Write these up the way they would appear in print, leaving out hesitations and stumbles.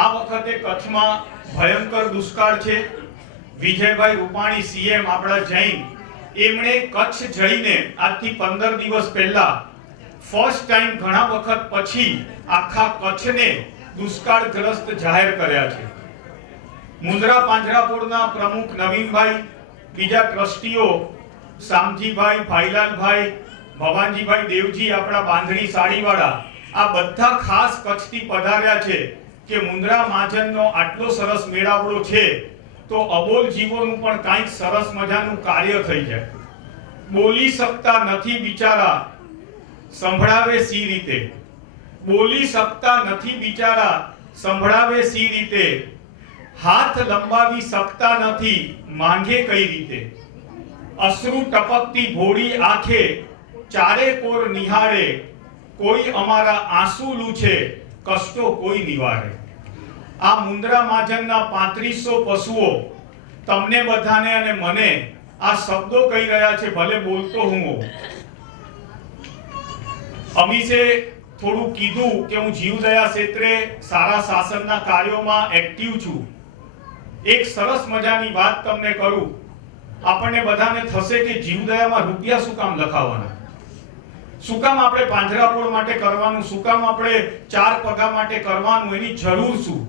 આ વખતે કચ્છમાં ભયંકર દુષ્કાળ છે। વિજયભાઈ રૂપાણી સીએમ આપણા જૈન એમણે કચ્છ જઈને આજથી 15 દિવસ પહેલા ફર્સ્ટ ટાઈમ ઘણા વખત પછી આખા કચ્છને દુષ્કાળગ્રસ્ત જાહેર કર્યા છે। મુન્દ્રા પાંજરાપોળના પ્રમુખ નવીનભાઈ, બીજા ટ્રસ્ટીઓ શામજીભાઈ, ભાઈલાલભાઈ, ભવાનજીભાઈ દેવજી, આપણા બાંધણી સાડીવાળા, આ બધા ખાસ કચ્છથી પધાર્યા છે કે મુન્દ્રા મહાજનનો આટલો સરસ મેળાવડો છે તો અબોલ જીવોનું પણ કંઈક સરસ મજાનું કાર્ય થઈ જાય। બોલી શકતા નથી બિચારા, સંભળાવે સી રીતે। બોલી શકતા નથી બિચારા, સંભળાવે સી રીતે। હાથ લંબાવી શકતા નથી, માંગે કઈ રીતે। અશ્રુ ટપકતી ભોળી આંખે ચારે કોર નિહાળે, કોઈ અમારા આંસુ લૂછે, કષ્ટો કોઈ નિવારે। આ મુન્દ્રા મહાજનના 3500 પશુઓ તમને બધાને અને મને આ શબ્દો કહી રહ્યા છે, ભલે બોલતો હું। અમીશે થોડું કીધું કે હું જીવદયા ક્ષેત્રે સારા શાસનના કાર્યોમાં એક્ટિવ છું। એક સરસ મજાની વાત તમને કરું। આપણને બધાને થશે કે જીવદયામાં રૂપિયા શું કામ લખાવવાના, શું કામ આપણે પાંજરાપોળ માટે કરવાનું, શું કામ આપણે 4 પગા માટે કરવાનું, એની જરૂર શું?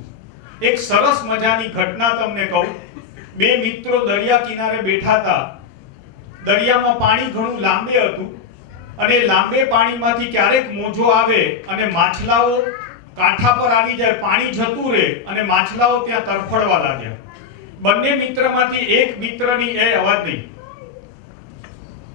એક સરસ મજાની ઘટના તમને કહું। બે મિત્રો દરિયા કિનારે બેઠા હતા। દરિયામાં પાણી ઘણું લાંબે હતું અને લાંબે પાણીમાંથી ક્યારેક મોજો આવે અને માછલાઓ કાંઠા પર આવી જાય, પાણી જતું રહે અને માછલાઓ ત્યાં તરફડવા લાગ્યા। બંને મિત્રમાંથી એક મિત્રની અવાજ નહીં,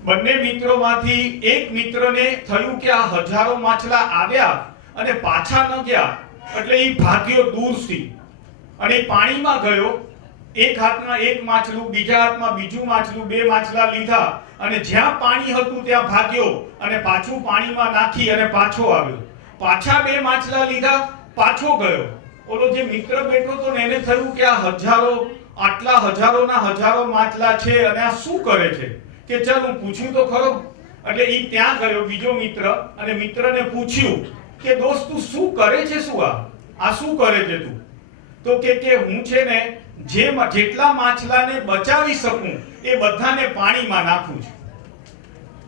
બંને મિત્રોમાંથી એક મિત્રને થયું કે આ હજારો માછલા આવ્યા અને પાછા ન ગયા, એટલે એ ભાગ્યો દૂરથી અને પાણીમાં ગયો। એક હાથમાં એક માછલું, બીજા હાથમાં બીજું માછલું, 2 માછલા લીધા અને જ્યાં પાણી હતું ત્યાં ભાગ્યો અને પાછું પાણીમાં નાખી અને પાછો આવ્યો। પાછા 2 માછલા લીધા, પાછો ગયો। ઓલો જે મિત્ર બેઠો હતો ને એને થયું કે આ આટલા હજારોના હજારો માછલા છે અને આ શું કરે છે, કે ચાલ હું પૂછ્યું તો ખરો। એટલે એ ત્યાં ગયો બીજો મિત્ર અને મિત્રને પૂછ્યું કે દોસ્ત તું શું કરે છે, શું આ શું કરે છે તું? તો કે હું છે ને જેટલા માછલાને બચાવી શકું એ બધાને પાણીમાં નાખું છું।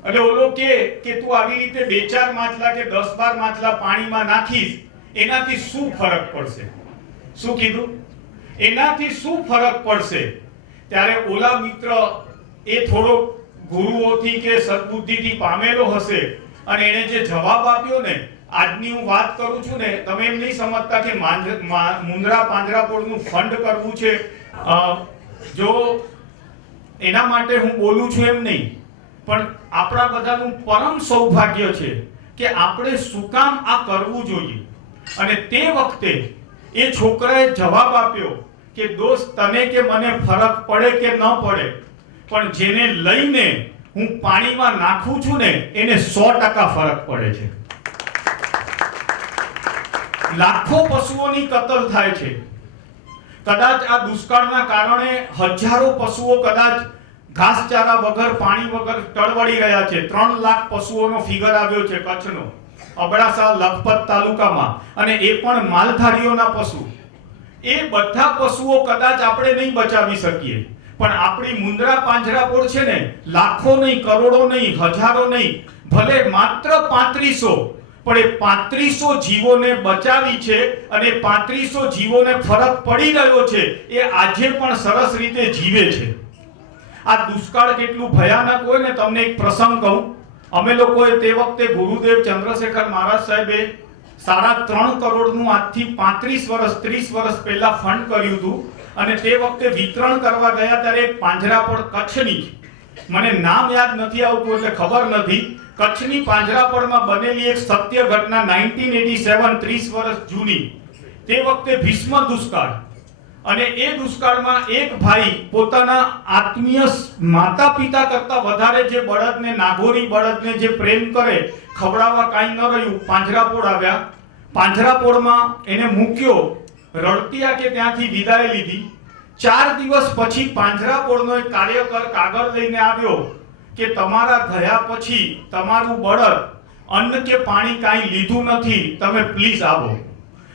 એટલે ઓલો કે તું આવી રીતે 2-4 માછલા કે 10-12 માછલા પાણીમાં નાખીશ, એનાથી શું ફરક પડશે? શું કીધું? એનાથી શું ફરક પડશે? ત્યારે ઓલા મિત્ર એ થોડો ગુરુઓથી કે સદબુદ્ધિથી પામેલો હશે અને એને જે જવાબ આપ્યો ને, આજની હું વાત કરું છું ને, તમે એમ નહીં સમજતા કે મુન્દ્રા પાંજરાપોળનું ફંડ કરવું છે, જો એના માટે હું બોલું છું એમ નહીં, પણ આપણા બધાનું પરમ સૌભાગ્ય છે કે આપણે શું કામ આ કરવું જોઈએ। અને તે વખતે એ છોકરાએ જવાબ આપ્યો કે દોસ્ત તને કે મને ફરક પડે કે ન પડે, પણ જેને લઈને હું પાણીમાં નાખું છું ને એને 100% ફરક પડે છે। લાખો પશુઓની કતલ થાય છે। કદાચ આ દુષ્કાળના કારણે હજારો પશુઓ કદાચ ઘાસચારા વગર, પાણી વગર ટળવળી રહ્યા છે। 3 લાખ પશુઓનો ફિગર આવ્યો છે કચ્છનો, અબડાસા લખપત તાલુકામાં, અને એ પણ માલધારીઓના પશુ। એ બધા પશુઓ કદાચ આપણે નહીં બચાવી શકીએ, પણ આપણી મુન્દ્રા પાંજરાપોળ છે ને, લાખો નહીં, કરોડો નહીં, હજારો નહીં, ભલે માત્ર 3500, પણ એ 3500 જીવોને બચાવી છે અને 3500 જીવોને ફરક પડી રહ્યો છે। એ આજે પણ સરસ રીતે જીવે છે। આ દુષ્કાળ કેટલું ભયાનક હોય ને, તમને એક પ્રસંગ કહું। અમે લોકોએ તે વખતે ગુરુદેવ ચંદ્રશેખર મહારાજ સાહેબે 3.5 કરોડનું આજથી 35 વર્ષ 30 વર્ષ પહેલા ફંડ કર્યું હતું અને તે વખતે વિતરણ કરવા ગયા ત્યારે એક પાંજરાપોળ કચ્છની, મને નામ યાદ નથી આવતું એટલે ખબર નથી, કચ્છની પાંજરાપોળમાં બનેલી એક સત્ય ઘટના 1987, 30 વર્ષ જૂની, તે વખતે ભીષ્મ દુષ્કાળ, અને એ દુષ્કાળમાં એક ભાઈ પોતાના આત્મીય માતા પિતા કરતા વધારે જે બળદને, નાગોરી બળદને જે પ્રેમ કરે, ખવડાવવા કાંઈ ન રહ્યું, પાંજરાપોળ આવ્યા। પાંજરાપોળમાં એને મૂક્યો, રડતિયા કે ત્યાંથી વિદાય લીધી। 4 દિવસ પછી પાંજરાપોળનો એક કાર્યકર કાગળ લઈને આવ્યો કે તમારા ગયા પછી તમારું બળદ અન્ન કે પાણી કાંઈ લીધું નથી, તમે પ્લીઝ આવો।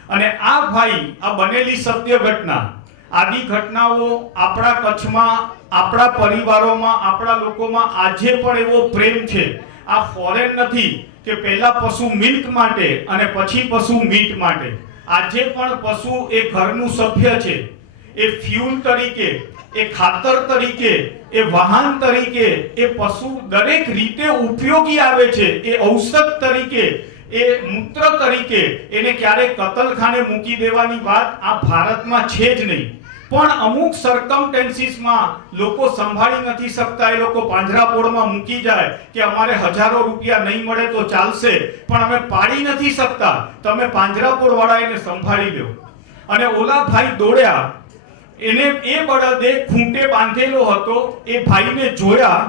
અને આ ભાઈ આ બનેલી સત્ય ઘટના, આવી ઘટનાઓ આપણા કચ્છમાં, આપણા પરિવારોમાં, આપણા લોકોમાં આજે પણ એવો પ્રેમ છે. આ ફોરેન નથી કે પહેલા પશુ મિલ્ક માટે અને પછી પશુ મીટ માટે. આજે પણ પશુ એ ઘરનું સભ્ય છે. એ ફ્યુલ તરીકે, એ ખાતર તરીકે, એ વાહન તરીકે, એ પશુ દરેક રીતે ઉપયોગી આવે છે. એ ઔષધ તરીકે, એ મૂત્ર તરીકે, એને ક્યારેય કતલખાને મૂકી દેવાની વાત આ ભારતમાં છે જ નહીં. પણ અમુક સર્કમસ્ટન્સીસમાં લોકો સંભાળી નથી શકતા. એ લોકો પાંજરાપોળમાં મૂકી જાય કે અમારે હજારો રૂપિયા નહીં મળે તો ચાલશે, પણ અમે પાડી નથી શકતા, તમે પાંજરાપોળ વાળા એને સંભાળી લો. અને ઓલા ભાઈ દોડ્યા, એને એ બળદે ખૂંટે બાંધેલો હતો. એ ભાઈને જોયા,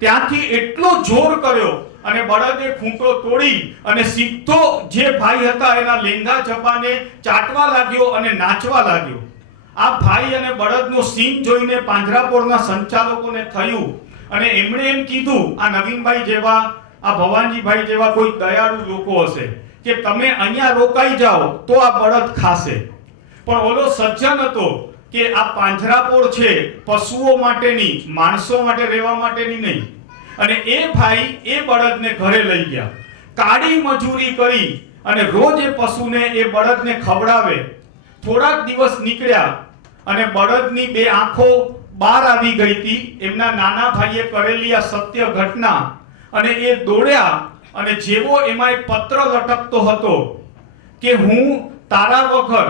ત્યાંથી એટલો જોર કર્યો અને બળદે ખૂંટો તોડી અને સીધો જે ભાઈ હતા એના લેંગા જબાને ચાટવા લાગ્યો અને નાચવા લાગ્યો. આ ભાઈ અને બળદનો સીન જોઈને પાંજરાપોળના સંચાલકોને થયું અને એમણે એમ કીધું, આ નવીનભાઈ જેવા, આ ભવાનજીભાઈ જેવા કોઈ દયાળુ લોકો હશે કે તમે અહીંયા રોકાઈ જાઓ તો આ બળદ ખાશે. પણ ઓલો સજ્જન હતો કે આ પાંજરાપોળ છે પશુઓ માટેની, માણસો માટે રહેવા માટેની નહીં. અને એ ભાઈ એ બળદને ઘરે લઈ ગયા, કાળી મજૂરી કરી અને રોજ એ પશુને, એ બળદને ખવડાવે. થોડાક દિવસ નીકળ્યા અને બળદની બે આંખો બહાર આવી ગઈ હતી. એમના નાના ભાઈએ કરેલી આ સત્ય ઘટના. અને એ દોડ્યા અને જેવો એમાં એક પત્ર લટકતો હતો કે હું તારા વગર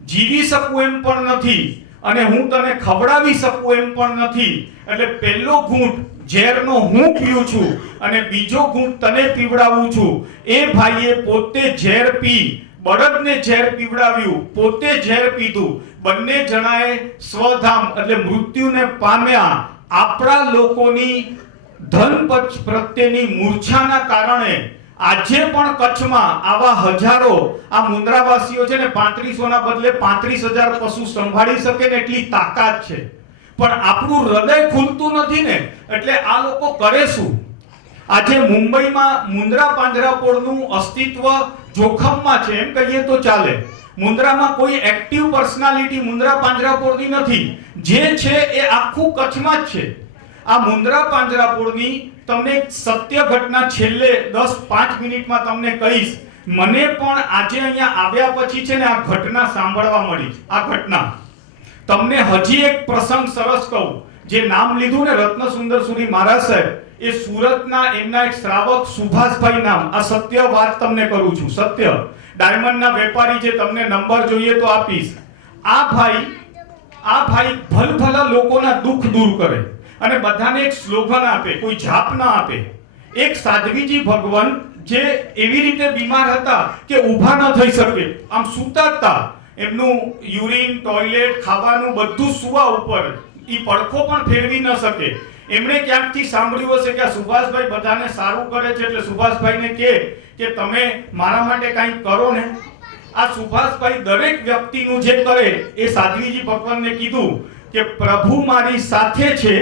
જીવી શકું એમ પણ નથી અને હું તને ખવડાવી શકું એમ પણ નથી, એટલે પહેલો ઘૂંટ ઝેરનો હું પીઉં છું અને બીજો ઘૂંટ તને પીવડાવું છું. એ ભાઈએ પોતે ઝેર પી, બળદને ઝેર પીવડાવ્યું, પોતે ઝેર પીધું. બંને જણાએ સ્વધામ એટલે મૃત્યુને પામ્યા. આપણા લોકોની ધન પ્રત્યેની મૂર્છાના કારણે આજે પણ કચ્છમાં આવા હજારો, આ મુન્દ્રાવાસીઓ છે ને 3500 ના બદલે 35,000 પશુ સંભાળી શકે ને એટલી તાકાત છે. પણ આપણું હૃદય ખુલતું નથી ને, એટલે આ લોકો કરે શું? આજે મુંબઈમાં મુન્દ્રા પાંજરાપોળનું અસ્તિત્વ જોખમમાં છે એમ કહીએ તો ચાલે. મુન્દ્રામાં કોઈ એક્ટિવ પર્સનાલિટી મુન્દ્રા પાંજરાપોળની નથી. જે છે એ આખું કચ્છમાં જ છે. આ મુન્દ્રા પાંજરાપોળની તમને સત્ય ઘટના છેલ્લે 10-5 મિનિટમાં તમને કહીશ. મને પણ આજે અહીંયા આવ્યા પછી છે ને આ ઘટના સાંભળવા મળી. આ ઘટના તમને હજી એક પ્રસંગ સરસ કહું. જે નામ લીધું ને રત્નસુંદર સુરી મહારાજ સાહેબ, એ સુરતના એમના એક શ્રાવક સુભાષભાઈ નામ, આ સત્ય વાત તમને કરું છું, સત્ય. ડાયમંડના વેપારી છે, તમને નંબર જોઈએ તો આપીશ. આ ભાઈ ભલભલા લોકોના દુઃખ દૂર કરે અને બધાને એક સ્લોગન આપે, કોઈ જાપ ના આપે. એક સાધ્વીજી ભગવાન જે એવી રીતે બીમાર હતા કે ઊભા ન થઈ શકે, આમ સૂતા હતા. એમનું યુરિન, ટોયલેટ, ખાવાનું બધું સુવા ઉપર, ઈ પડખો પણ ફેરવી ન શકે. એમણે ક્યાંકથી સાંભળ્યું હશે કે આ સુભાષભાઈ બધાને સારું કરે છે, એટલે સુભાષભાઈને કે તમે મારા માટે કંઈક કરો ને. આ સુભાષભાઈ દરેક વ્યક્તિનું જે કરે એ સાધ્વીજી ભગવાનને કીધું કે પ્રભુ મારી સાથે છે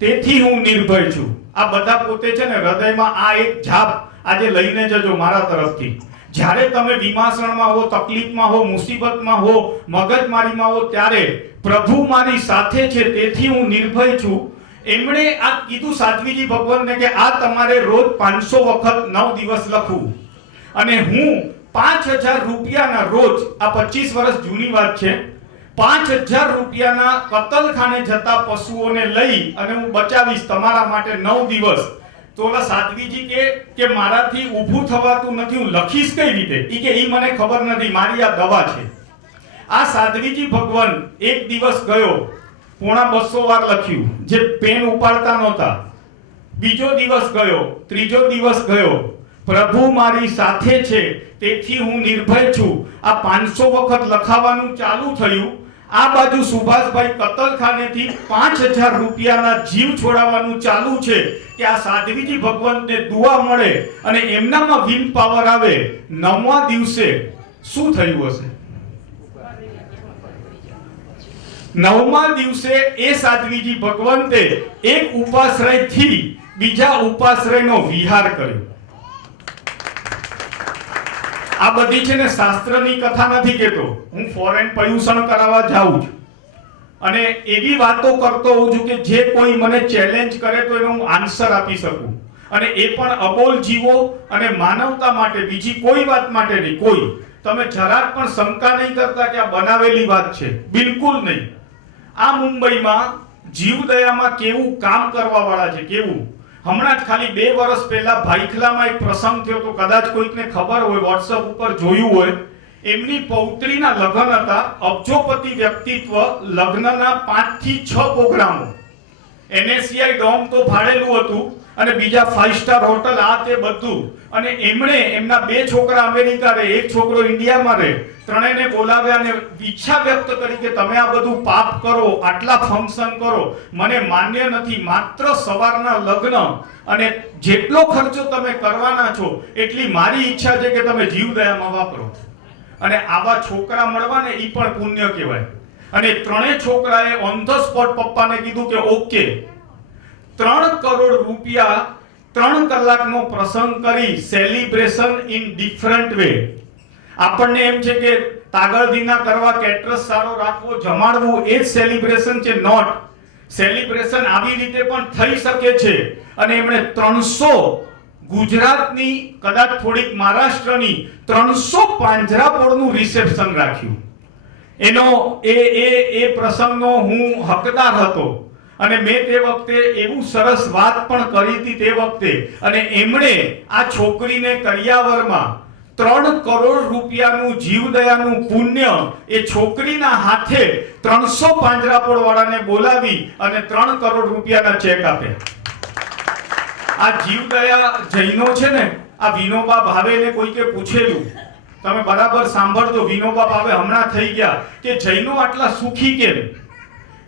તેથી હું નિર્ભય છું. આ બધા પોતે છે ને હૃદયમાં આ એક જાપ આજે લઈને જજો મારા તરફથી. જ્યારે તમે વિમાસણમાં હો, તકલીફમાં હો, મુસીબતમાં હો, મગજમારીમાં હો, ત્યારે પ્રભુ મારી સાથે છે તેથી હું નિર્ભય છું. એમણે આ કીધું સાધ્વીજી ભગવાનને કે આ તમારે રોજ 500 વખત 9 દિવસ લખવું અને હું 5,000 રૂપિયાના રોજ, આ 25 વર્ષ જૂની વાત છે, 5,000 રૂપિયાના કતલખાને જતા પશુઓને લઈ અને હું બચાવીશ તમારા માટે 9 દિવસ. તો ઓલા સાધ્વીજી કે મારાથી ઊભું થવાતું નથી, હું લખીશ કઈ રીતે? ઈ કે ઈ મને ખબર નથી, મારી આ દવા છે. આ સાધ્વીજી ભગવાન એક દિવસ ગયો, 250 વાર લખ્યું, જે પેન ઉપાડતા નહોતા. બીજો દિવસ ગયો, ત્રીજો દિવસ ગયો, પ્રભુ મારી સાથે છે તેથી હું નિર્ભય છું. આ 500 વખત લખાવાનું ચાલુ થયું. આ બાજુ સુભાષભાઈ કતલખાનેથી 5,000 રૂપિયાના જીવ છોડાવવાનું ચાલુ છે કે આ સાધ્વીજી ભગવાનને દુઆ મળે અને એમનામાં વિલ પાવર આવે. 9મા દિવસે શું થયું હશે? 9મા દિવસે એ સાધ્વીજી ભગવંતે એક ઉપાશ્રયથી બીજા ઉપાશ્રયનો વિહાર કર્યો. આ બધી છે ને શાસ્ત્રની કથા નથી કહેતો, હું ફોરેન પર્યુષણ કરાવવા જાઉં છું અને એવી વાતો કરતો હોઉં છું કે જે કોઈ મને ચેલેન્જ કરે તો એનો હું આન્સર આપી શકું, અને એ પણ અબોલ જીવો અને માનવતા માટે, બીજી કોઈ વાત માટે નહીં. કોઈ તમે જરાક પણ શંકા નહીં કરતા કે આ બનાવેલી વાત છે, બિલકુલ નહીં. આ મુંબઈમાં જીવદયામાં કેવું કામ કરવા વાળા છે, કેવું. હમણાં જ ખાલી 2 વર્ષ પહેલા ભાઈખલામાં એક પ્રસંગ થયો તો કદાચ કોઈકને ખબર હોય, વોટ્સએપ ઉપર જોયું હોય. એમની પૌત્રીના લગ્ન હતા, અબજોપતિ વ્યક્તિત્વ, લગ્નના 5 થી 6 પ્રોગ્રામો, NSCI ડોમ તો ભાડેલું હતું અને બીજા 5 સ્ટાર હોટલ, આ તે બધું. અને એમણે એમના 2 છોકરા અમેરિકા રહે, 1 છોકરો ઇન્ડિયામાં રહે, ત્રણેયને બોલાવ્યા અને ઈચ્છા વ્યક્ત કરી કે તમે આ બધું પાપ કરો, આટલા ફંક્શન કરો, મને માન્ય નથી. માત્ર સવારના લગ્ન અને જેટલો ખર્ચો તમે કરવાના છો એટલી મારી ઈચ્છા છે કે તમે જીવદયામાં વાપરો. અને આવા છોકરા મળવાને ઈ પણ પુણ્ય કહેવાય. અને ત્રણેય છોકરાએ ઓન ધ સ્પોટ પપ્પાને કીધું કે ઓકે, 3 કરોડ રૂપિયા 3 કલાકનો પ્રસંગ કરી, સેલિબ્રેશન ઇન ડિફરન્ટ વે. આપણને એમ છે કે તાગળદીના કરવા, કેટરસ સારો રાખવો, જમાડવું, એ જ સેલિબ્રેશન છે. નોટ. સેલિબ્રેશન આવી રીતે પણ થઈ શકે છે. અને એમણે 300 ગુજરાતની, કદાચ થોડીક મહારાષ્ટ્રની 300 પાંજરાપોળનું રિસેપ્શન રાખ્યું. એનો એ પ્રસંગનો હું હકદાર હતો અને મેં તે વખતે એવું સરસ વાત પણ કરી હતી તે વખતે. અને એમણે આ છોકરીને કરિયાવરમાં 3 કરોડ રૂપિયાનું જીવદયાનું પુણ્ય એ છોકરીના હાથે 300 પાંજરાપોળ વાળાને બોલાવી અને 3 કરોડ રૂપિયાના ચેક આપ્યા. આ જીવદયા જૈનો છે ને, આ વિનોબા ભાવેને કોઈકે પૂછેલું, તમે બરાબર સાંભળજો, વિનોબા ભાવે હમણાં થઈ ગયા, કે જૈનો આટલા સુખી કેમ?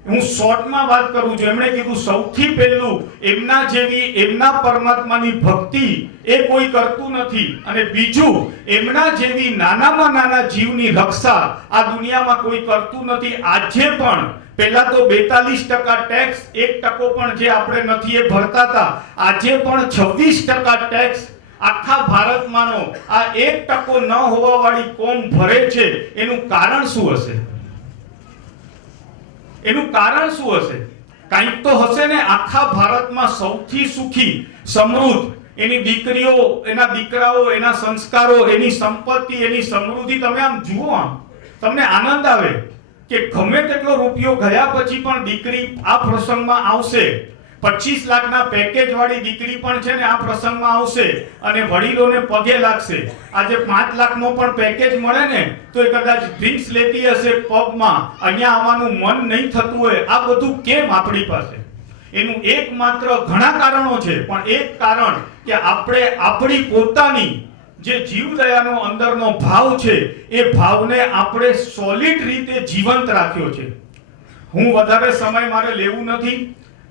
હું શોર્ટમાં વાત કરું છું. એમણે કીધું સૌથી પહેલું એમના જેવી, એમના પરમાત્માની ભક્તિ એ કોઈ કરતું નથી, અને બીજું એમના જેવી નાનામાં નાના જીવની રક્ષા આ દુનિયામાં કોઈ કરતું નથી. આજે પણ પહેલા તો 42% ટેક્સ, 1% પણ જે આપણે નથી એ ભરતા હતા, આજે પણ 26% ટેક્સ આખા ભારતમાંનો આ 1% ન હોવા વાળી કોમ ભરે છે. એનું કારણ શું હશે? એનું કારણ શું હશે? કંઈક તો હશે ને. આખા ભારતમાં સૌથી સુખી, સમૃદ્ધ એની દીકરીઓ, એના દીકરાઓ, એના સંસ્કારો, એની સંપત્તિ, એની સમૃદ્ધિ. તમે આમ જુઓ, આમ તમને આનંદ આવે કે ગમે તેટલો રૂપિયો ગયા પછી પણ દીકરી આ પ્રસંગમાં આવશે. 25 લાખના પેકેજ વાળી દીકરી પણ છે ને આ પ્રસંગમાં આવશે અને વડીલોને પગે લાગશે. આજે 5 લાખનો પણ પેકેજ મળે ને તો એ કદાચ ડ્રિંક્સ લેતી હશે પબમાં, અહીંયા આવવાનું મન નહીં થતું હોય. આ બધું કેમ આપણી પાસે? એનું એકમાત્ર, ઘણા કારણો છે, પણ એક કારણ કે આપણે આપણી પોતાની જે જીવદયાનો અંદરનો ભાવ છે એ ભાવને આપણે સોલિડ રીતે જીવંત રાખ્યો છે. હું વધારે સમય મારે લેવું નથી.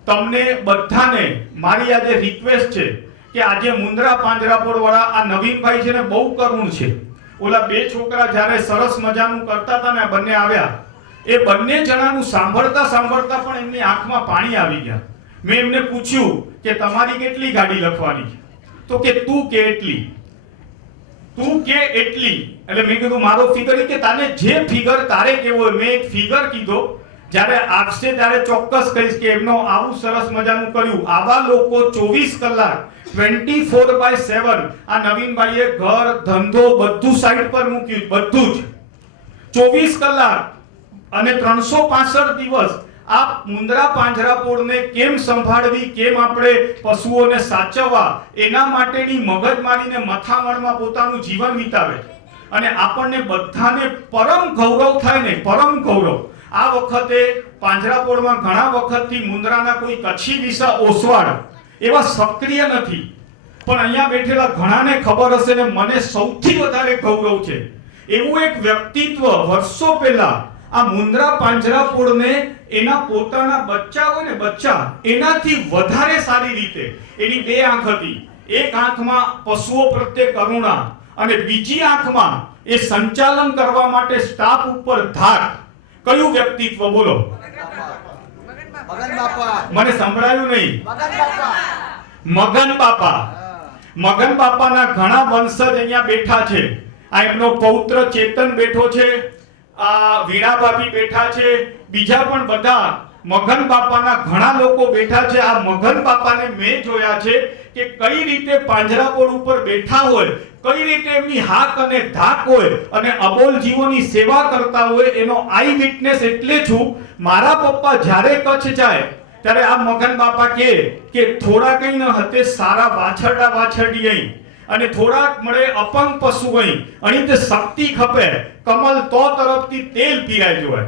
તમને બધાને મારી આજે રિક્વેસ્ટ છે કે આજે મુન્દ્રા પાંજરાપોળ વાળા આ નવીનભાઈ છે ને બહુ કરુણ છે. ઓલા 2 છોકરા જ્યારે સરસ મજાનું કરતા હતા ને, બંને આવ્યા, એ બંને જણાનું સાંભળતા સાંભળતા પણ એમની આંખમાં પાણી આવી ગયા. મેં એમને પૂછ્યું કે તમારી કેટલી ગાડી લખવાની છે? તો કે તું કે એટલી, તું કે એટલી. એટલે મેં કીધું મારો ફિગર, કે તાને જે ફિગર તારે કેવો હોય. મેં એક ફિગર કીધો, જ્યારે આવશે ત્યારે ચોક્કસ કહીશ કે એમનો આવું સરસ મજાનું કર્યું. આવા લોકો 24 કલાક 24/7 આ નવીનભાઈએ ઘર, ધંધો બધું સાઈડ પર મૂક્યું, બધું જ 24 કલાક અને 365 દિવસ આ મુન્દ્રા પાંજરાપોળને કેમ સંભાળવી, કેમ આપણે પશુઓને સાચવવા, એના માટેની મગજમારીને મથામણમાં પોતાનું જીવન વિતાવે. અને આપણને બધાને પરમ ગૌરવ થાય ને, પરમ ગૌરવ. આ વખતે પાંજરાપોળમાં ઘણા વખતથી મુન્દ્રાના કોઈ કચ્છી વિસા ઓસવાડ એવા સક્રિય નથી, પણ અહીંયા બેઠેલા ઘણાને ખબર હશે ને મને સૌથી વધારે ગૌરવ છે. એવું એક વ્યક્તિત્વ વર્ષો પહેલા આ મુન્દ્રા પાંજરાપોળને એના પોતાના બચ્ચા હોય ને, બચ્ચા એનાથી વધારે સારી રીતે એની 2 આંખ હતી. એક આંખમાં પશુઓ પ્રત્યે કરુણા અને બીજી આંખમાં એ સંચાલન કરવા માટે સ્ટાફ ઉપર ધાક. કયું વ્યક્તિત્વ બોલો? મગન બાપા. મને સંભળાયું નહીં. મગન બાપા. મગન બાપા. મગન બાપાના ઘણા વંશજ અહીંયા બેઠા છે આ એમનો પૌત્ર ચેતન બેઠો છે, આ વીણા ભાભી બેઠા છે, બીજા પણ બધા મગન બાપાના ઘણા લોકો બેઠા છે. આ મગન બાપાને મેં જોયા છે કે કઈ રીતે પાંજરાપોળ ઉપર બેઠા હોય, કઈ રીતે એમની હાક અને ધાક હોય અને અબોલ જીવોની સેવા કરતા હોય. એનો આઈ વિટનેસ એટલે છું. મારા પપ્પા જ્યારે કચ્છ જાય ત્યારે આ મગન બાપા કે થોડા કઈ ન હતે સારા વાછરડા વાછરડી અહીં અને થોડાક મળે અપંગ પશુ અહીં અહીં તે શક્તિ ખપે કમલ તો તરફથી તેલ પીરાય જોય.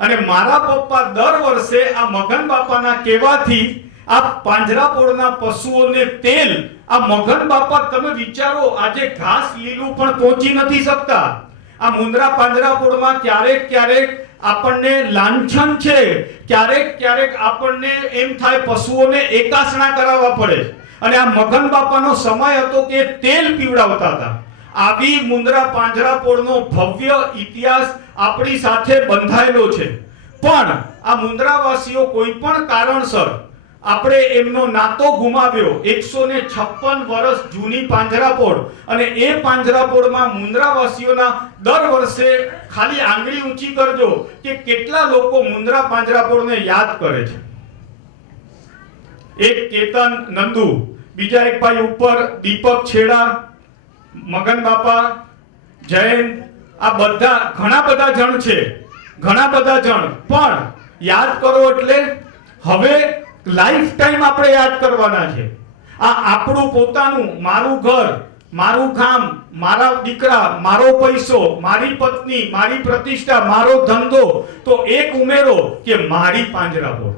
અને મારા પપ્પા દર વર્ષે આ મગન બાપાના કહેવાથી આ પાંજરાપોળના પશુઓને તેલ, આ મગન બાપા તમે વિચારો આજે ઘાસ લીલું પણ પહોંચી નથી શકતા. આ મુંદ્રા પાંજરાપોળમાં ક્યારેક આપણને લાંછન છે, ક્યારેક આપણને એમ થાય પશુઓને એકાસણા કરાવવા પડે. અને આ મગન બાપાનો સમય હતો કે તેલ પીવડાવતા હતા. આવી મુંદ્રા પાંજરાપોળનો ભવ્ય ઇતિહાસ આપણી સાથે બંધાયેલો છે. પણ આ મુંદ્રાવાસીઓ કોઈ પણ કારણસર આપણે એમનો નાતો ગુમાવ્યો. 156 વર્ષ જૂની પાંજરાપોળ અને એ પાંજરાપોળમાં મુંદ્રાવાસીઓના દર વર્ષે ખાલી આંગળી ઊંચી કરજો કે કેટલા લોકો મુંદ્રા પાંજરાપોળને યાદ કરે છે. એક કેતન નંદુ, બીજા એક ભાઈ ઉપર દીપક છેડા, મગન બાપા, જયંત, આ બધા ઘણા બધા જણ છે, ઘણા બધા જણ. પણ યાદ કરો એટલે હવે લાઈફ ટાઈમ આપણે યાદ કરવાના છે. આ આપણું પોતાનું, મારું ઘર, મારું કામ, મારા દીકરા, મારો પૈસો, મારી પત્ની, મારી પ્રતિષ્ઠા, મારો ધંધો, તો એક ઉમેરો કે મારી પાંજરાપોળ.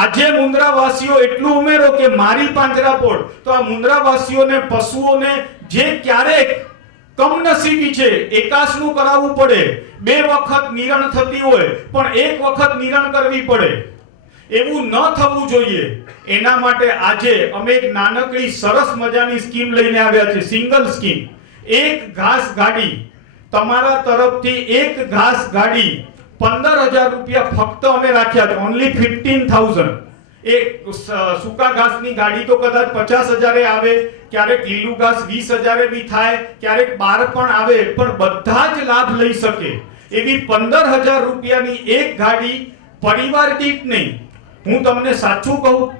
આજે મુંદ્રાવાસીઓ એટલું ઉમેરો કે મારી પાંજરાપોળ. તો આ મુંદ્રાવાસીઓને, પશુઓને જે ક્યારેક કમનસીબી છે, એકાસનું કરાવવું પડે, 2 વખત નિરણ થતી હોય પણ 1 વખત નિરણ કરવી પડે, એવું ન થવું જોઈએ. એના માટે આજે અમે એક નાનકડી સરસ મજાની સ્કીમ લઈને આવ્યા છે. સિંગલ સ્કીમ, એક ઘાસ ગાડી, તમારા તરફથી એક ઘાસ ગાડી 15,000 રૂપિયા ફક્ત અમે રાખ્યા છે. ઓન્લી 15,000. એક સૂકા ઘાસની ગાડી તો કદાચ 50,000 આવે, ક્યારેક લીલું ઘાસ 20,000 બી થાય, ક્યારેક 12 પણ આવે, પણ બધા જ લાભ લઈ શકે એવી 15,000 રૂપિયાની એક ગાડી પરિવાર દીઠ નહીં. હું તમને સાચું કહું,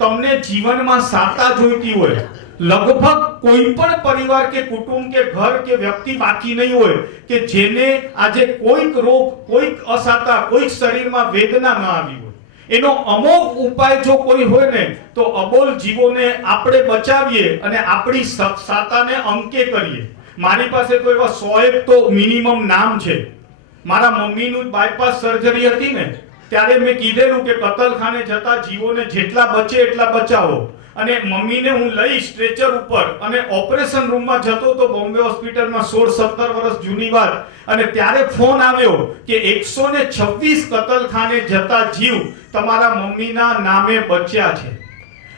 તમને જીવનમાં સાતા જોઈતી હોય, લગભગ કોઈ પણ પરિવાર કે કુટુંબ કે ઘર કે વ્યક્તિ બાકી નહીં હોય કે જેને આજે કોઈક રોગ, કોઈક અસાતા, કોઈક શરીરમાં વેદના ન આવી હોય. એનો અમોઘ ઉપાય જો કોઈ હોય ને તો અબોલ જીવોને આપણે બચાવીએ અને આપણી સાતાને અંકે કરીએ. મારી પાસે તો એવા 100 તો મિનિમમ નામ છે. મારા મમ્મીનું બાયપાસ સર્જરી હતી ને ત્યારે મેં કીધેલું કે કતલખાને જતા જીવોને જેટલા બચે એટલા બચાવો. અને મમ્મીને હું લઈ સ્ટ્રેચર ઉપર અને ઓપરેશન રૂમમાં જતો તો બોમ્બે હોસ્પિટલમાં 16-17 વર્ષ જૂની વાત. અને ત્યારે ફોન આવ્યો કે 126 કતલખાને જતા જીવ તમારા મમ્મીના નામે બચ્યા છે.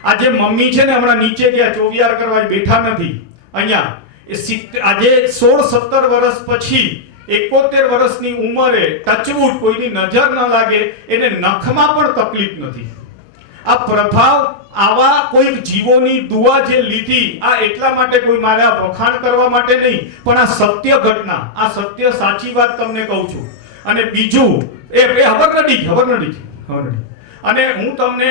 આજે મમ્મી છે ને હમણાં નીચે ગયા ચોવિયાર કરવા બેઠા નથી અહીંયા. આજે 16-17 વર્ષ પછી 71 વર્ષની ઉંમરે ટચવુડ કોઈની નજર ન લાગે, એને નખમાં પણ તકલીફ નથી. આ પ્રભાવ આવા કોઈ જીવોની દુઆ જે લીધી, આ એટલા માટે કોઈ મારે આ વખાણ કરવા માટે નહીં, પણ આ સત્ય ઘટના, આ સત્ય સાચી વાત તમને કહું છું. અને બીજું એ હવરનડી. અને હું તમને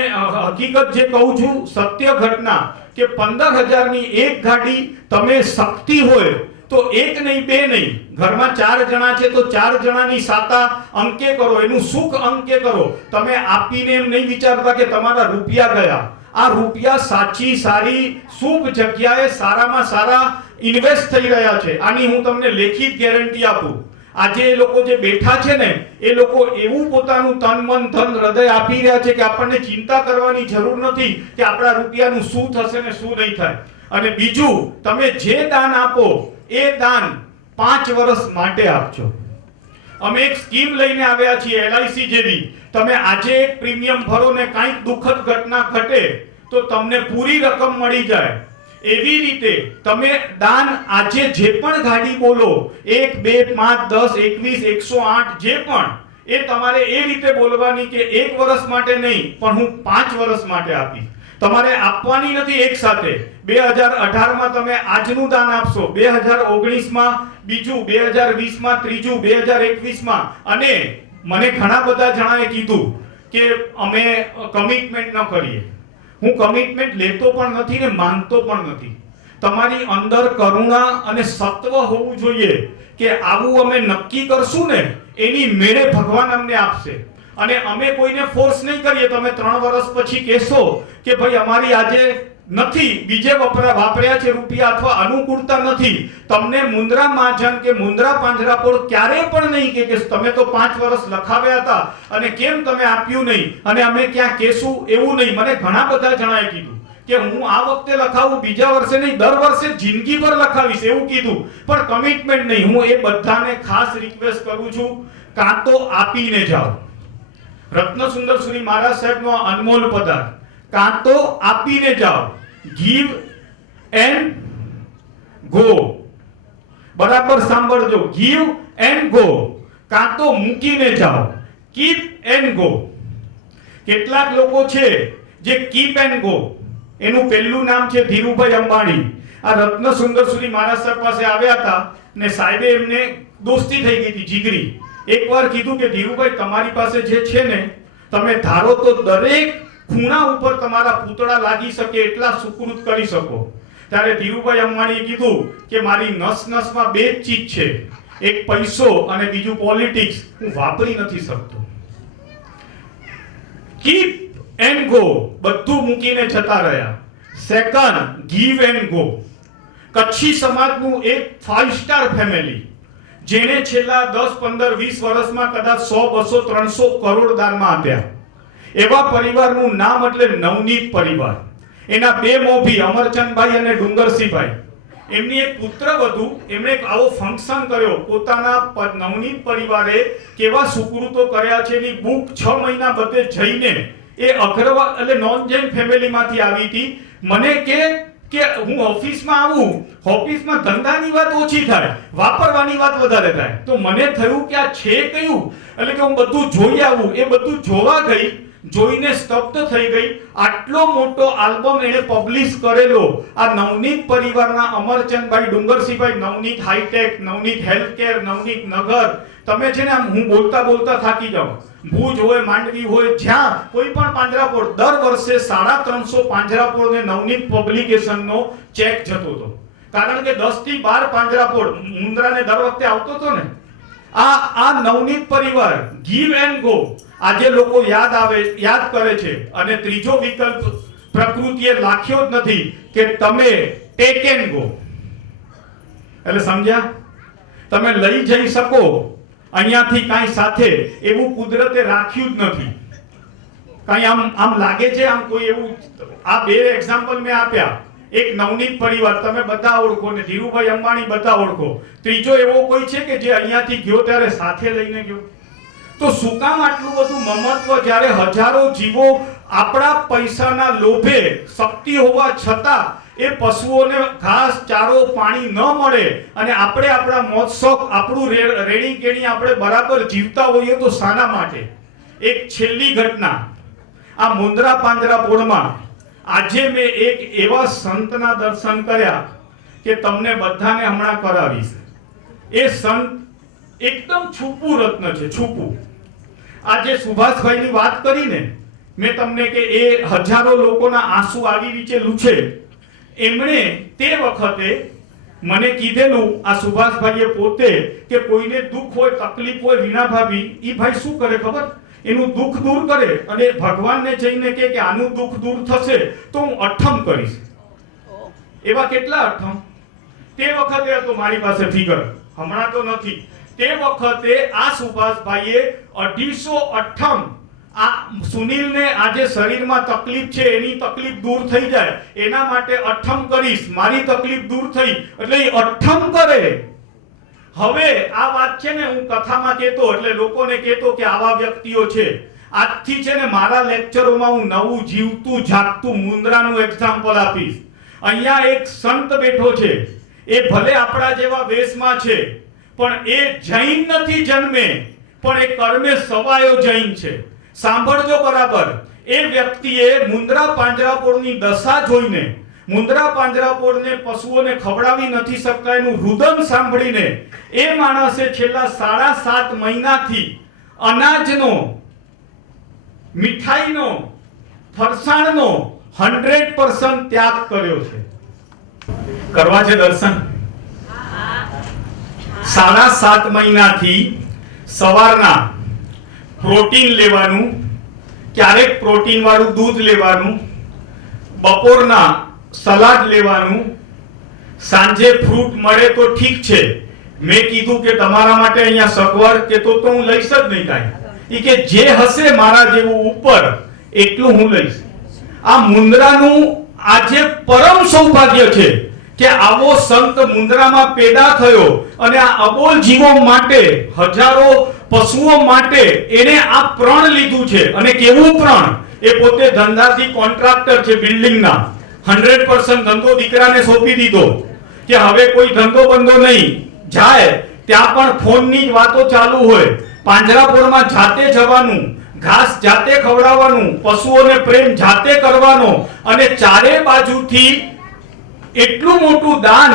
હકીકત જે કહું છું, સત્ય ઘટના કે 15,000 ની એક ગાડી તમે શક્તિ હોય તો એક નહીં, 2 નહીં, ઘરમાં 4 જણા છે તો 4 જણાની સાતા અંકે કરો, એનું સુખ અંકે કરો. તમે આપીને એમ નહીં વિચારતા કે તમારા રૂપિયા ગયા. આ રૂપિયા સાચી સારી શુભ જગ્યાએ સારામાં સારા ઇન્વેસ્ટ થઈ રહ્યા છે. આની હું તમને લેખિત ગેરંટી આપું. આજે એ લોકો જે બેઠા છે ને એ લોકો એવું પોતાનું તન મન ધન હૃદય આપી રહ્યા છે કે આપણને ચિંતા કરવાની જરૂર નથી કે આપણા રૂપિયાનું શું થશે ને શું નહીં થાય. અને બીજું, તમે જે દાન આપો એ દાન 5 વર્ષ માટે આપજો. અમે એક સ્કીમ લઈને આવ્યા છીએ LIC જેવી. તમે આજે એક પ્રીમિયમ ભરો ને કાંઈક દુઃખદ ઘટના ઘટે તો તમને પૂરી રકમ મળી જાય. એવી રીતે તમે દાન આજે જે પણ ગાડી બોલો 1, 2, 5, 10, 21, 108 જે પણ, એ તમારે એ રીતે બોલવાની કે 1 વર્ષ માટે નહીં પણ હું 5 વર્ષ માટે આપીશ. તમારે આપવાની નથી એક સાથે. 2018માં તમે આજનું દાન આપશો, 2019માં બીજું, 2020માં ત્રીજું, 2021માં. અને મને ઘણા બધા જણાએ કીધું કે અમે કમિટમેન્ટ ન કરીએ. હું કમિટમેન્ટ લેતો પણ નથી ને માંગતો પણ નથી. તમારી અંદર કરુણા અને સત્વ હોવું જોઈએ કે આવું અમે નક્કી કરશું ને એની મેળે ભગવાન અમને આપશે. અને અમે કોઈને ફોર્સ નહીં કરીએ. તમે 3 વર્ષ પછી કહેશો કે ભાઈ અમારી આજે નથી, બીજે વાપર્યા છે રૂપિયા અથવા અનુકૂળતા નથી, તમને મુંદ્રા મહાજન કે મુંદ્રા પાંજરાપોળ ક્યારે પણ નહીં કે તમે તો 5 વર્ષ લખાવ્યા હતા અને કેમ તમે આપ્યું નહીં અને અમે ક્યાં કહેશું, એવું નહીં. મને ઘણા બધા જણાએ કીધું કે હું આ વખતે લખાવું, બીજા વર્ષે નહીં, દર વર્ષે જિંદગી પર લખાવીશ એવું કીધું, પણ કમિટમેન્ટ નહીં. હું એ બધાને ખાસ રિક્વેસ્ટ કરું છું, કાં તો આપીને જાઓ. રત્નસુંદર શ્રી મહારાજ સાહેબનો અનમોલ પદાર્થ, કાં તો આપીને જાઓ. Give and go. બરાબર સાંભળજો, ગીવ એન્ડ ગો. કાં તો મૂકીને જાઓ, કીપ એન્ડ ગો. કેટલાક લોકો છે જે કીપ એન્ડ ગો, એનું પહેલું નામ છે ધીરુભાઈ અંબાણી. આ રત્નસુંદર શ્રી મહારાજ સાહેબ પાસે આવ્યા હતા ને સાહેબે એમને દોસ્તી થઈ ગઈ હતી, જીગરી. એકવાર કીધું કે ધીરુભાઈ તમારી પાસે જે છે ને, તમે ધારો તો દરેક ખૂણા ઉપર તમારા પૂતળા લાગી શકે એટલા સુકૃત કરી શકો. ત્યારે ધીરુભાઈ અંબાણીએ કીધું કે મારી નસ નસમાં 2 જ ચીજ છે, એક પૈસો અને બીજું પોલિટિક્સ. હું વાપરી નથી શકતો. કીપ એન્ડ ગો, બધું મૂકીને જતા રહ્યા. Second, give and go. Kutchi સમાજનું એક 5 સ્ટાર ફેમિલી જેણે છેલ્લા 10, 15, 20 વર્ષમાં કદાચ 100, 200, 300 કરોડ દાનમાં આપ્યા. એવા પરિવારનું નામ એટલે નવનીત પરિવાર. એના 2 મોભી અમરચંદભાઈ અને ડુંગરસિંહભાઈ, એમની એક પુત્રવધુ, એમણે એક આવો ફંક્શન કર્યો. પોતાના નવનીત પરિવારે કેવા સુકૃતો કર્યા છે એની બુક 6 મહિના બધે જઈને, એ અગ્રવાલ એટલે નોન જૈન ફેમિલીમાંથી આવી હતી. મને કે હું ઓફિસમાં આવું, ઓફિસમાં ધંધાની વાત ઓછી થાય, વાપરવાની વાત વધારે થાય. તો મને થયું કે આ છે કયું, એટલે કે હું બધું જોઈ આવું. એ બધું જોવા ગઈ, જોઈને સ્તબ્ધ થઈ ગઈ. આટલો મોટો આલ્બમ એને પબ્લિશ કરેલો આ નવનીત પરિવારના અમરચંદભાઈ, ડુંગરસિંહભાઈ, નવનીત હાઈટેક, નવનીત હેલ્થકેર, નવનીત નગર. તમે છે ને આમ હું બોલતા બોલતા થાકી જાઉં. ભુજ હોય, માંડવી હોય, જ્યાં કોઈ પણ પાંજરાપોળ, દર વર્ષે 350 પાંજરાપોળને નવનીત પબ્લિકેશનનો ચેક જતો હતો. કારણ કે 10 થી 12 પાંજરાપોળ મુંદ્રાને દર વખતે આવતો હતો ને. આ નવનીત પરિવાર ગીવ એન્ડ ગો આજે લોકો યાદ કરે છે. અને ત્રીજો વિકલ્પ પ્રકૃતિએ લાખ્યો જ નથી કે તમે ટેક એન્ડ ગો. એટલે સમજ્યા? તમે લઈ જઈ શકો અહીંયાથી કાંઈ સાથે, એવું કુદરતે રાખ્યું જ નથી. કાંઈ આમ લાગે છે આમ કોઈ એવું. આ 2 એક્ઝામ્પલ મેં આપ્યા. એક નવનીત પરિવાર તમે બધા ઓળખો ને ધીરુભાઈ અંબાણી બધા ઓળખો. ત્રીજો એવો કોઈ છે કે જે અહીંયાથી ગયો ત્યારે સાથે લઈને ગયો? તો શું કામ આટલું બધું મમત્વ, જ્યારે હજારો જીવો આપણા પૈસાના લોભે, શક્તિ હોવા છતાં એ પશુઓને ઘાસ, ચારો, પાણી ન મળે અને આપણે આપણા મોજ શોખ, આપણું રેડી કેણી આપણે બરાબર જીવતા હોઈએ તો શાના માટે? એક છેલ્લી ઘટના, આ મુંદ્રા પાંજરાપોળમાં આજે મેં એક એવા સંતના દર્શન કર્યા કે તમને બધાને હમણાં કરાવીશ. એ સંત એકદમ છૂપું રત્ન છે, છૂપું. આજે સુભાષભાઈની વાત કરીને મેં તમને કે એ હજારો લોકોના આંસુ આવી રીતે લૂછે. એમણે તે વખતે મને કીધેલું, આ સુભાષભાઈએ પોતે, કે કોઈને દુઃખ હોય, તકલીફ હોય, વીણા ભાભી, ઈ ભાઈ શું કરે ખબર? એનું દુઃખ દૂર કરે અને ભગવાનને જઈને કે આનું દુઃખ દૂર થશે તો હું અઠમ કરીશ. એવા કેટલા અઠમ તે વખતે હતો મારી પાસે ફિગર, હમણાં તો નથી. તે વખતે આ સુભાષભાઈએ 250 અઠમ. આ સુનિલને આજે શરીરમાં તકલીફ છે, એની તકલીફ દૂર થઈ જાય એના માટે અઠમ કરીશ. મારી તકલીફ દૂર થઈ એટલે એ અઠમ કરે. હવે આ વાત છે ને હું કથામાં કહેતો એટલે લોકોને કહેતો કે આવા વ્યક્તિઓ છે. આજથી છે ને મારા લેક્ચરોમાં હું નવું જીવતું જાગતું મુંદ્રાનું એક્ઝામ્પલ આપીશ. અહીંયા એક સંત બેઠો છે, એ ભલે આપણા જેવા વેશમાં છે પણ એ જૈન નથી જન્મે, પણ એ કર્મે સવાયો જૈન છે. સાંભળજો બરાબર. એ વ્યક્તિએ મુંદ્રા પાંજરાપોળની દશા જોઈને, મુંદ્રા પાંજરાપોળને પશુઓને ખવડાવી નથી શકતા એનું રુદન સાંભળીને એ માણસે છેલ્લા 7.5 મહિનાથી અનાજનો, મીઠાઈનો, ફરસાણનો 100% ત્યાગ કર્યો છે. કરવા છે દર્શન? 7.5 મહિનાથી સવારના પ્રોટીન લેવાનું, ક્યારેક પ્રોટીન વાળું દૂધ લેવાનું, બપોરના સલાડ લેવાનું, સાંજે ફ્રૂટ મળે તો ઠીક છે. મેં કીધું કે તમારા માટે અહીંયા સગવડ કે તો હું લઈશ જ નહીં કાંઈ. ઈ કે જે હશે મારા જેવું ઉપર એટલું હું લઈશ. આ મુંદ્રાનું આજે પરમ સૌભાગ્ય છે કે આવો સંત મુંદ્રામાં પેદા થયો અને આ અબોલ જીવો માટે, હજારો પશુઓ માટે એને આ પ્રણ લીધું છે. અને કેવું પ્રણ? એ પોતે ધંધાથી કોન્ટ્રાક્ટર છે બિલ્ડિંગના. 100% ધંધો દીકરાને સોંપી દીધો કે હવે કોઈ ધંધો બંધો નહીં. જાય ત્યાં પણ ફોનની જ વાતો ચાલુ હોય. પાંજરાપોળમાં જાતે જવાનું, ઘાસ જાતે ખવડાવવાનું, પશુઓને પ્રેમ જાતે કરવાનો અને ચારે બાજુથી એટલું મોટું દાન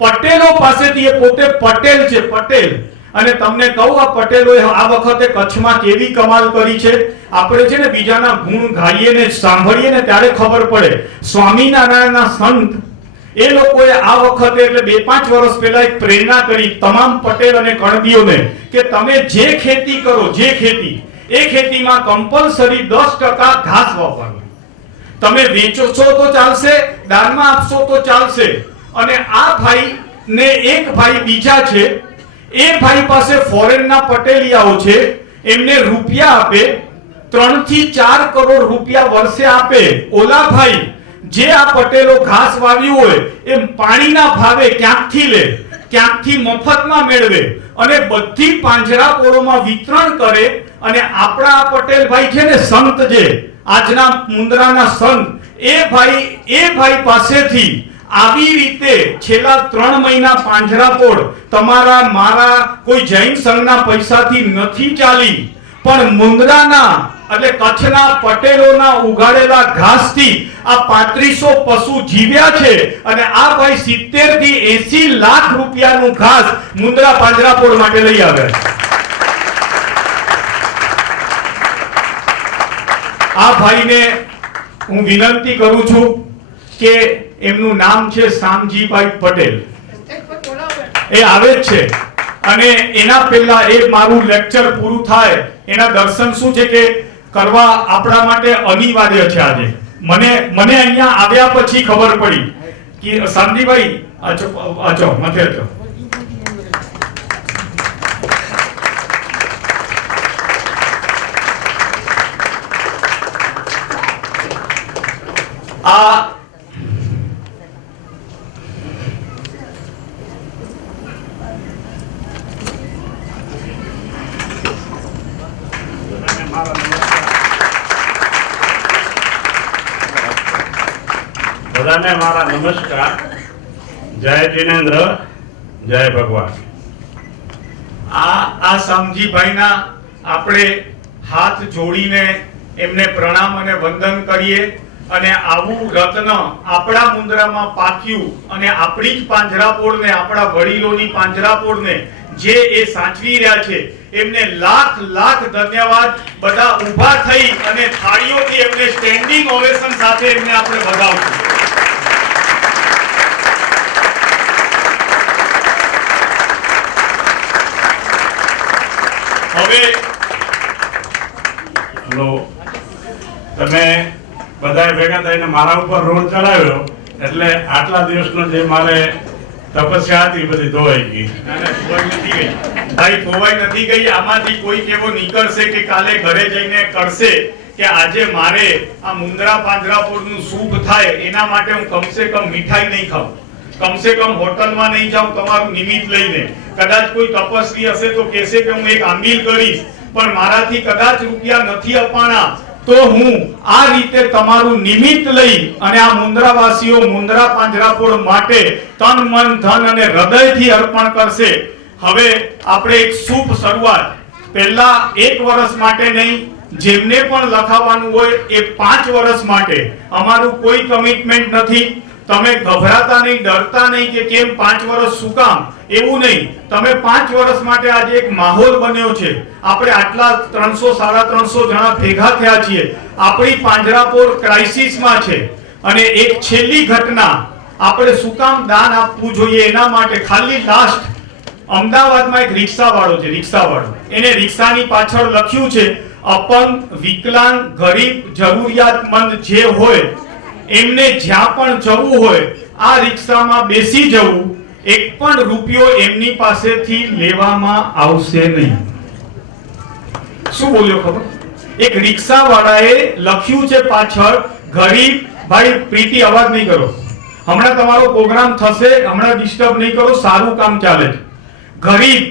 પટેલો પાસેથી. એ પોતે પટેલ છે, પટેલ. અને તમને કહું, આ પટેલોએ આ વખતે કચ્છમાં કેવી કમાલ કરી છે. આપણે છે ને બીજાના ગુણ ગાઈએ ને સાંભળીએ ને ત્યારે ખબર પડે. સ્વામિનારાયણના સંત એ લોકોએ આ વખતે એટલે 2-5 વર્ષ પહેલા એક પ્રેરણા કરી તમામ પટેલ અને કણબીઓને કે તમે જે ખેતી કરો, જે ખેતી, એ ખેતીમાં કમ્પલસરી 10% ઘાસ વાપરવાનું. તમે વેચો છો તો ચાલશે, દાનમાં આપશો તો ચાલશે. અને આ ભાઈ ને એક ભાઈ બીજા છે, એ ભાઈ પાસે ફોરેનના પટેલિયાઓ છે, એમને રૂપિયા આપે, 3 થી 4 કરોડ રૂપિયા વર્ષે આપે. ઓલા ભાઈ જે આ પટેલો ઘાસ વાવ્યું હોય એ પાણીના ભાવે ક્યાંકથી લે, ક્યાંકથી મફતમાં મેળવે અને બધી પાંજરાપોળોમાં વિતરણ કરે. અને આપણા આ પટેલ ભાઈ છે ને, સંત જે આજના મુંદ્રાના સંત, એ ભાઈ પાસેથી આવી રીતે છેલ્લા 3 મહિના પાંજરાપોળ તમારા મારા કોઈ જૈન સંઘના પૈસાથી નથી ચાલી, પણ મુંદ્રાના એટલે કચ્છના પટેલોના ઉગાડેલા ઘાસથી આ 3500 પશુ જીવ્યા છે. અને આ ભાઈ 70 થી 80 લાખ રૂપિયાનું ઘાસ મુંદ્રા પાંજરાપોળ માટે લઈ આવ્યા. આ ભાઈને હું વિનંતી કરું છું કે એમનું નામ છે શામજીભાઈ પટેલ. એ આવે જ છે. અને એના પહેલા એ મારું લેક્ચર પૂરું થાય એના દર્શન શું છે કે કરવા આપણા માટે અનિવાર્ય છે. આજે મને અહીંયા આવ્યા પછી ખબર પડી કે શામજીભાઈ આચો મથે આચો. આ બધાને મારા નમસ્કાર. જય જિનેન્દ્ર, જય ભગવાન. આ શામજીભાઈના આપણે હાથ જોડીને એમને પ્રણામ અને વંદન કરીએ. અને આવું રત્ન આપણા મુંદ્રામાં પાક્યું અને આપણી જ પાંજરાપોળને, આપણા વડીલોની પાંજરાપોળને જે એ સાચવી રહ્યા છે એમને લાખ લાખ ધન્યવાદ. બધા ઊભા થઈ અને થાળીઓથી એમને સ્ટેન્ડિંગ ઓવેશન સાથે એમને આપણે વધાવશું. હવે હલો, તમે બધા ભેગા થઈને મારા ઉપર રોડ ચડાવ્યો એટલે આટલા દિવસનો જે મારે તપસ્યા હતી બધી ધોવાઈ ગઈ. ભાઈ ધોવાઈ નથી ગઈ. આમાંથી કોઈક એવો નીકળશે કે કાલે ઘરે જઈને કરશે કે આજે મારે આ મુંદ્રા પાંજરાપોળનું શુભ થાય એના માટે હું કમસે કમ મીઠાઈ નહીં ખાઉં, કમસે કમ હોટલમાં નહીં જાઉં તમારું નિમિત્ત લઈને. કદાચ કોઈ તપસ્વી હશે તો કહેશે કે હું એક આંબીલ કરીશ, પણ મારાથી કદાચ રૂપિયા નથી અપાણા તો હું આ રીતે તમારું નિમિત્ત લઈ અને આ મુંદ્રાવાસીઓ મુંદ્રા પાંજરાપોળ માટે તન મન ધન અને હૃદયથી અર્પણ કરશે. હવે આપણે એક શુભ શરૂઆત પહેલા 1 વર્ષ માટે નહીં, જેમને પણ લખાવવાનું હોય એ 5 વર્ષ માટે, અમારું કોઈ કમિટમેન્ટ નથી. તમે ગભરાતા નહીં, ડરતા નહીં કે કેમ 5 વર્ષ શું કામ, એવું નહીં. તમે 5 વર્ષ માટે આજે એક માહોલ બન્યો છે. આપણે આટલા 300 350 જણા ભેગા થયા છીએ. આપણી પાંજરાપોળ ક્રાઇસિસમાં છે અને એક છેલ્લી ઘટના આપણે શું કામ દાન આપવું જોઈએ એના માટે ખાલી લાસ્ટ અમદાવાદમાં એક રિક્ષાવાળો છે, રિક્ષાવાળો, એને રિક્ષાની પાછળ લખ્યું છે અપંગ, વિકલાંગ, ગરીબ, જરૂરિયાતમંદ જે હોય એમને જ્યાં પણ જવું હોય આ રિક્ષામાં બેસી જવું, એક પણ રૂપિયો એમની પાસેથી લેવામાં આવશે નહીં. શું બોલ્યો ખબર? એક રિક્ષાવાળાએ લખ્યું છે પાછળ ગરીબ, ભાઈ પ્રીતિ અવાજ નહીં કરો, હમણાં તમારો પ્રોગ્રામ થશે, હમણાં ડિસ્ટર્બ નહીં કરો, સારું કામ ચાલે છે. ગરીબ,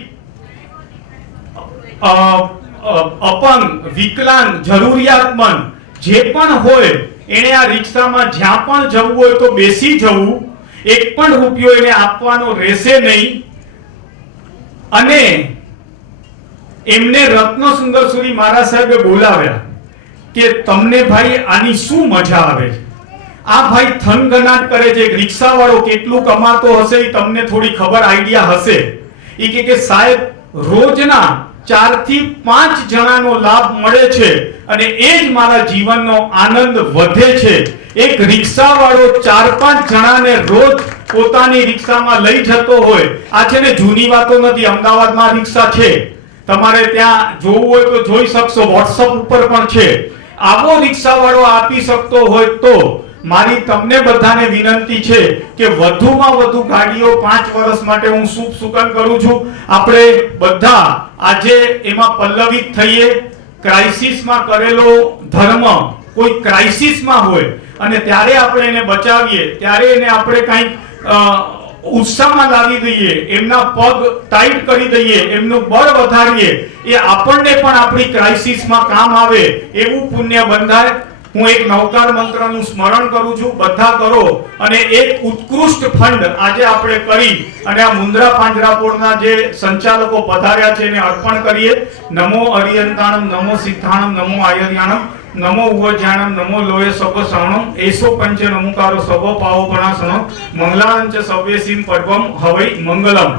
અપંગ, વિકલાંગ, જરૂરિયાતમંદ જે પણ હોય એને આ રિક્ષામાં જ્યાં પણ જવું હોય તો બેસી જવું, એક પણ રૂપિયો એને આપવાનો રહેશે નહીં. અને એમને રત્નસુંદર સુરી મહારાજ સાહેબે બોલાવ્યા કે તમને ભાઈ આની શું મજા આવે છે? આ ભાઈ થનગનાટ કરે છે. રિક્ષાવાળો કેટલું કમાતો હશે એ તમને થોડી ખબર આઈડિયા હશે. એ કે સાહેબ રોજના 4 થી 5 જણાનો લાભ મળે છે અને એ જ મારા જીવનનો આનંદ વધે છે. એક રિક્ષાવાળો 4-5 જણાને રોજ પોતાની રિક્ષામાં લઈ જતો હોય. આ છે ને જૂની વાતો નથી, અમદાવાદમાં રિક્ષા છે, તમારે ત્યાં જોવું હોય તો જોઈ શકશો, વોટ્સઅપ ઉપર પણ છે. આવો રિક્ષાવાળો આપી શકતો હોય તો મારી તમને બધાને વિનંતી છે કે વધુમાં વધુ ગાડીઓ 5 વર્ષ માટે હું શુભ સૂચન કરું છું. આપણે બધા આજે એમાં પલ્લવિત થઈએ. ક્રાઇસિસમાં કરેલો ધર્મ કોઈ ક્રાઇસિસમાં હોય અને ત્યારે આપણે એને બચાવીએ, ત્યારે એને આપણે કંઈક ઉત્સાહમાં લાવી દઈએ, એમના પગ ટાઈટ કરી દઈએ, એમનું બળ વધારીએ, એ આપણને પણ આપણી ક્રાઇસિસમાં કામ આવે એવું પુણ્ય બંધાય. હું એક નવકાર મંત્રનું સ્મરણ કરું છું, બધા કરો અને એક ઉત્કૃષ્ટ ફંડ આજે આપણે કરી અને આ મુન્દ્રા પાંજરાપોળના જે સંચાલકો પધાર્યા છે એને અર્પણ કરીએ. નમો અરિયંતાણમ, નમો સિદ્ધાણમ, નમો આયર્યાણમ, નમો ઉવજ્જાણમ, નમો લોય સબ શરણમ, એસો પંચ નમુકારો સબ પાવો ગણાસણમ, મંગલાંચ સવ્યસીમ પર્વમ હવૈ મંગલમ.